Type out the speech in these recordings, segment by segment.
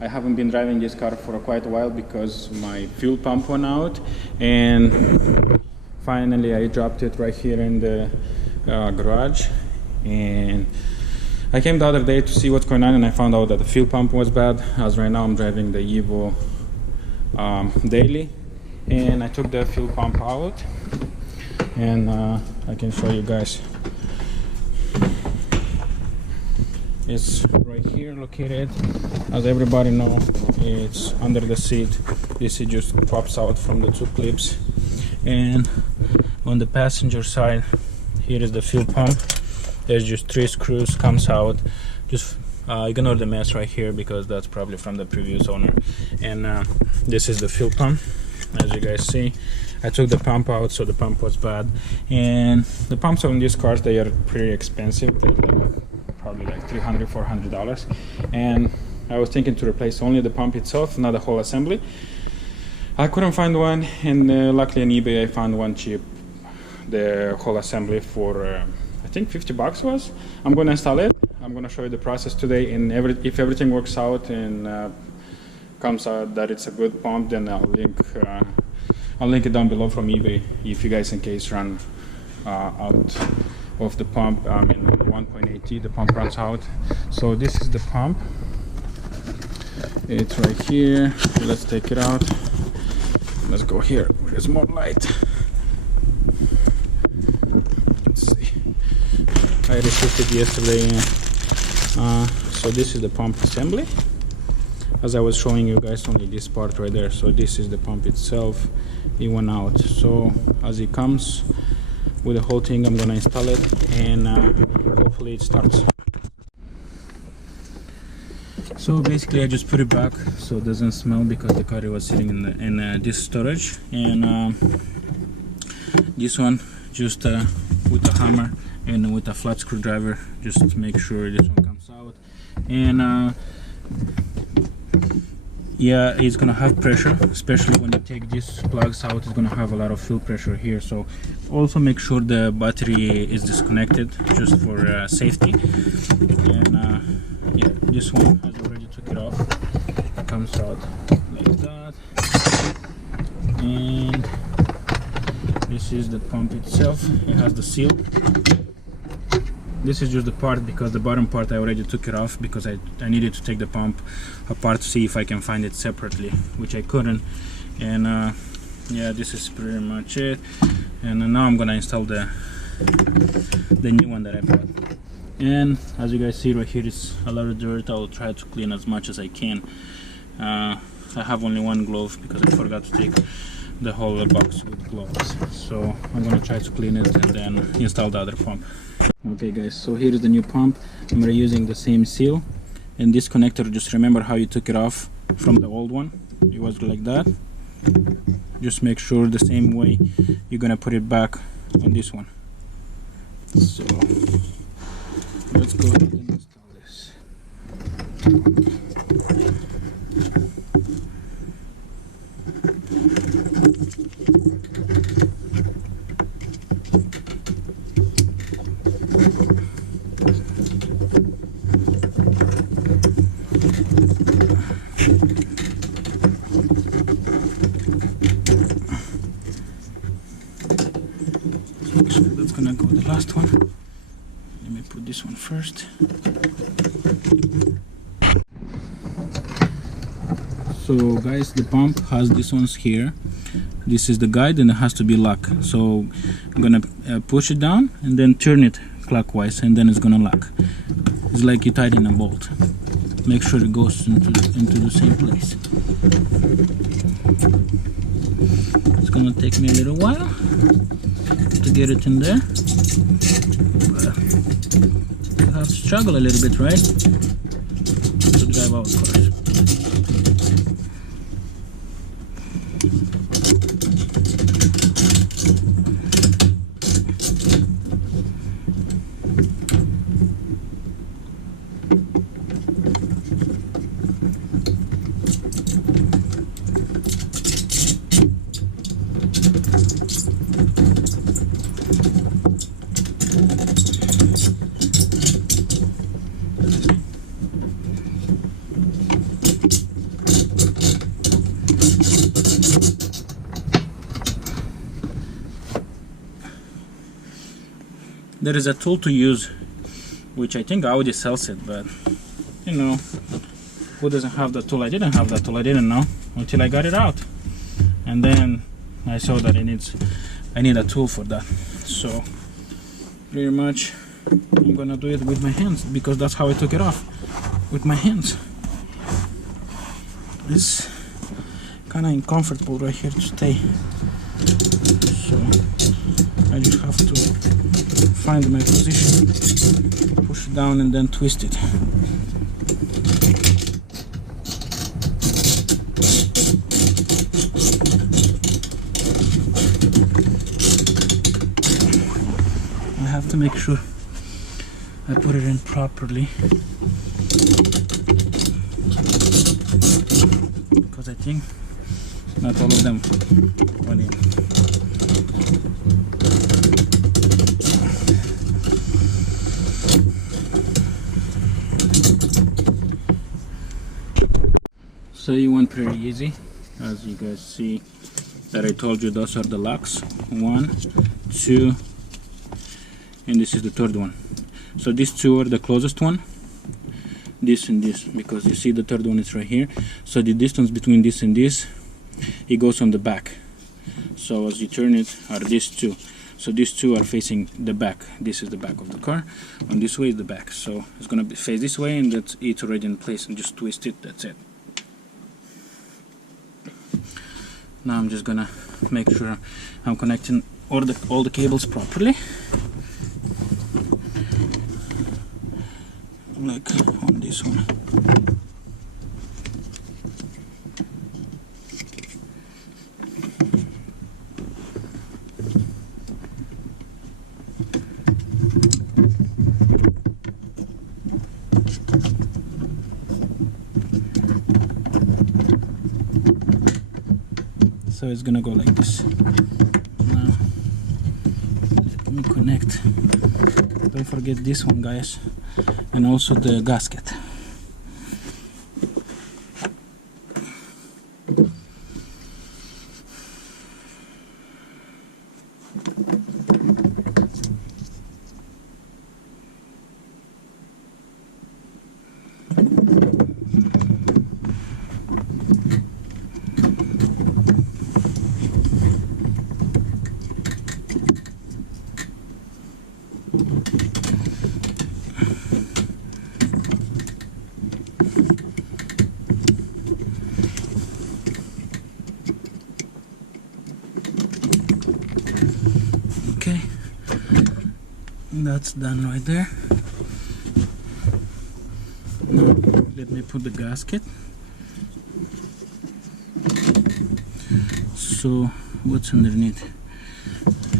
I haven't been driving this car for quite a while because my fuel pump went out, and finally I dropped it right here in the garage. And I came the other day to see what's going on, and I found out that the fuel pump was bad, as right now I'm driving the Evo daily, and I took the fuel pump out, and I can show you guys. It's right here located. As everybody know, it's under the seat. This just pops out from the two clips, and on the passenger side here is the fuel pump. There's just 3 screws comes out. Just ignore the mess right here because that's probably from the previous owner. And this is the fuel pump. As you guys see, I took the pump out, so the pump was bad. And the pumps on these cars, they are pretty expensive. They're like probably like $300-400, and I was thinking to replace only the pump itself, not the whole assembly. I couldn't find one, and luckily on eBay I found one cheap, the whole assembly for I think 50 bucks was. I'm gonna install it. I'm gonna show you the process today, and if everything works out and comes out that it's a good pump, then I'll link it down below from eBay if you guys in case run out of the pump. I mean 1.8T, the pump runs out. So this is the pump. It's right here. Let's take it out. Let's go here. There's more light. Let's see. I received it yesterday. So this is the pump assembly. As I was showing you guys, only this part right there. So this is the pump itself. It went out. So as it comes with the whole thing, I'm gonna install it, and hopefully it starts. So basically I just put it back so it doesn't smell, because the car was sitting in this storage. And this one just with a hammer and with a flat screwdriver, just to make sure this one comes out. And yeah, it's gonna have pressure, especially when you take these plugs out. It's gonna have a lot of fuel pressure here. So also make sure the battery is disconnected, just for safety. And yeah, this one has already took it off. It comes out like that. And this is the pump itself. It has the seal. This is just the part, because the bottom part I already took it off, because I needed to take the pump apart to see if I can find it separately, which I couldn't. And yeah, this is pretty much it. And now I'm gonna install the new one that I bought. And as you guys see right here, is a lot of dirt. I'll try to clean as much as I can. I have only one glove because I forgot to take the whole box with gloves. So I'm gonna try to clean it and then install the other pump. Okay guys, so here is the new pump. I'm reusing the same seal, and this connector, just remember how you took it off from the old one. It was like that. Just make sure the same way you're gonna put it back on this one. So let's go ahead and install this. So that's gonna go the last one. Let me put this one first. So guys, the pump has these ones here. This is the guide, and it has to be lock. So I'm gonna push it down and then turn it clockwise, and then it's gonna lock. It's like you tighten a bolt. Make sure it goes into the same place. It's gonna take me a little while to get it in there. But you have to struggle a little bit, right? To drive our cars. there is a tool to use, which I think Audi sells it, but you know, who doesn't have the tool? I didn't have that tool. I didn't know until I got it out, and then I saw that I need a tool for that. So pretty much I'm gonna do it with my hands, because that's how I took it off, with my hands. It's kind of uncomfortable right here to stay, so I just have to find my position, push it down, and then twist it. I have to make sure I put it in properly, because I think not all of them went in. So it went pretty easy. As you guys see, that I told you, those are the locks. 1, 2, and this is the third one. So these two are the closest one, this and this, because you see the third one is right here. So the distance between this and this, it goes on the back. So as you turn it, are these two. So these two are facing the back. This is the back of the car, and this way is the back. So it's gonna face this way, and that's it's already in place, and just twist it, that's it. Now I'm just gonna make sure I'm connecting all the cables properly, like on this one. So it's gonna go like this. Now let me connect. Don't forget this one, guys, and also the gasket. Okay, that's done right there. Now let me put the gasket. So what's underneath?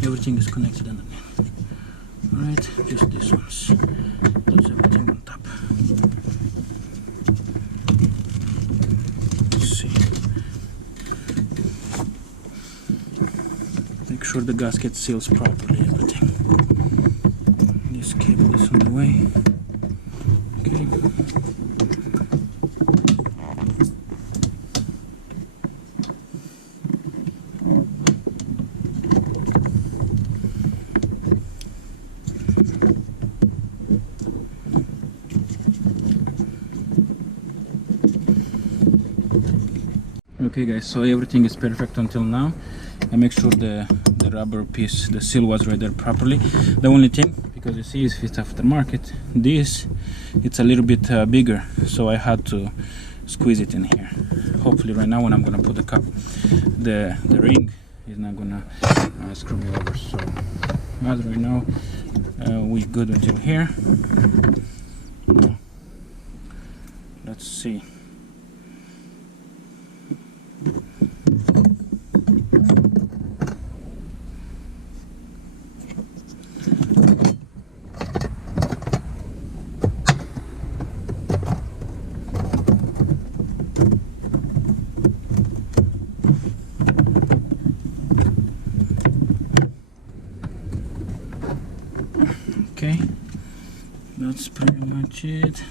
Everything is connected underneath. Alright, just this ones. That's everything on top. Let's see. Make sure the gasket seals properly everything. This cable is on the way. Okay. Okay guys, so everything is perfect until now. I make sure the rubber piece, the seal was right there properly. The only thing, because you see it's aftermarket, this it's a little bit bigger, so I had to squeeze it in here. Hopefully right now when I'm gonna put the cup, the ring is not gonna screw me over. So as right now we good until here. Let's see. Okay, that's pretty much it.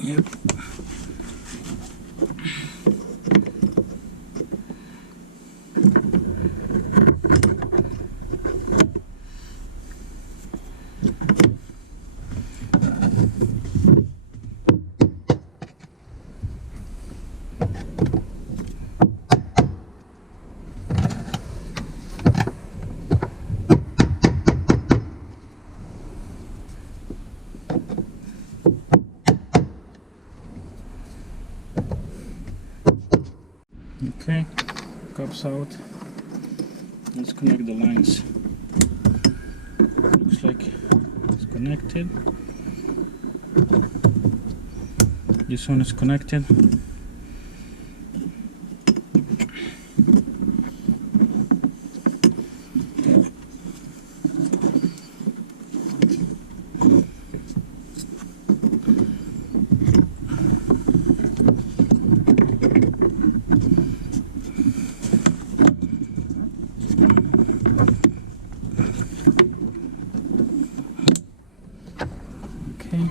Yep. Okay, cups out. Let's connect the lines. Looks like it's connected. This one is connected. Okay.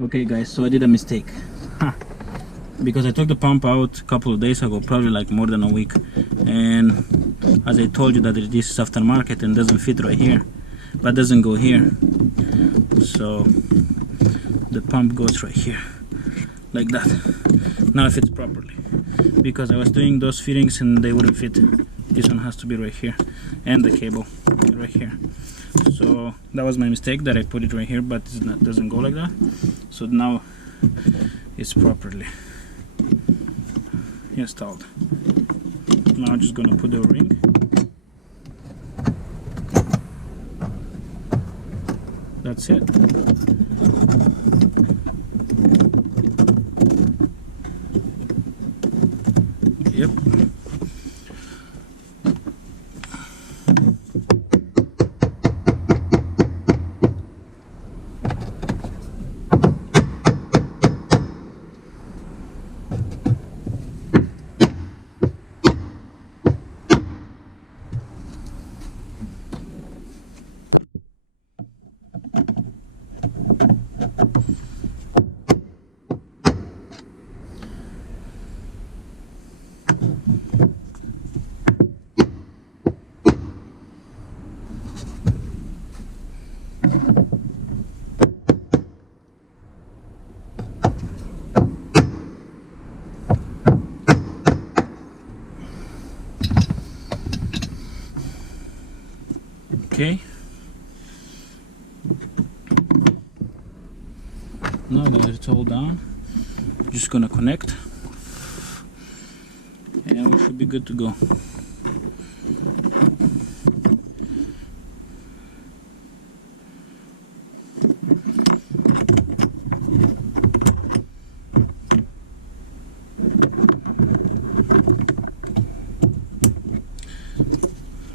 Okay guys, so I did a mistake. Because I took the pump out a couple of days ago, probably like more than a week, and as I told you that this is aftermarket and doesn't fit right here, but doesn't go here, so the pump goes right here like that. Now it fits properly, because I was doing those fittings and they wouldn't fit. This one has to be right here, and the cable right here. So that was my mistake, that I put it right here, but it doesn't go like that. So now it's properly installed. Now I'm just gonna put the ring. That's it. Yep. Okay. Now that it's all done, just gonna connect and we should be good to go.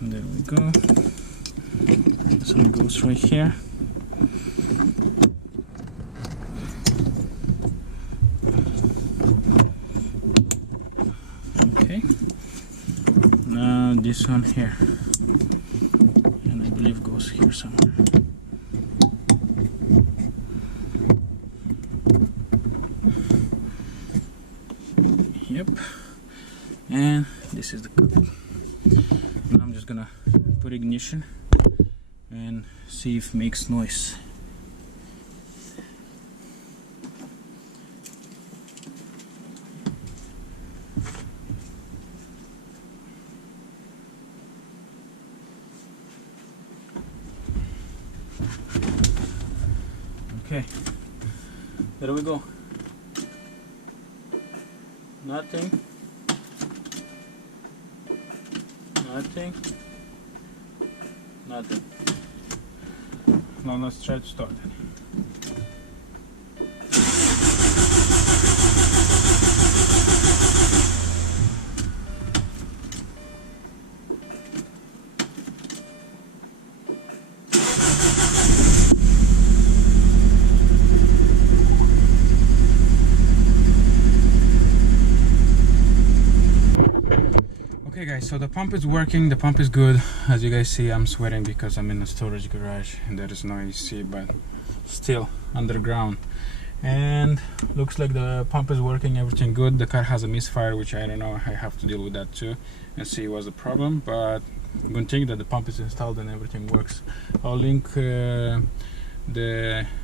There we go. This one goes right here. Okay. Now this one here, and I believe goes here somewhere. Yep. And this is the cup. Now I'm just gonna put ignition and see if it makes noise. Okay, there we go. Nothing. Nothing. Nothing. Now let's try to start it. Okay guys, so the pump is working, the pump is good. As you guys see, I'm sweating because I'm in a storage garage and there is no AC, but still underground. And looks like the pump is working, everything good. The car has a misfire, which I don't know, I have to deal with that too and see what's the problem, but good thing that the pump is installed and everything works. I'll link the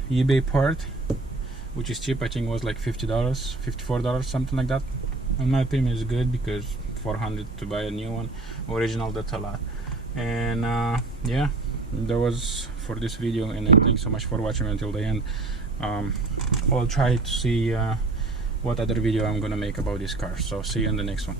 eBay part, which is cheap. I think it was like $50, $54, something like that. In my opinion, it's good because $400 to buy a new one, original, that's a lot. And yeah, that was for this video, and thanks so much for watching until the end. I'll try to see what other video I'm gonna make about this car, so see you in the next one.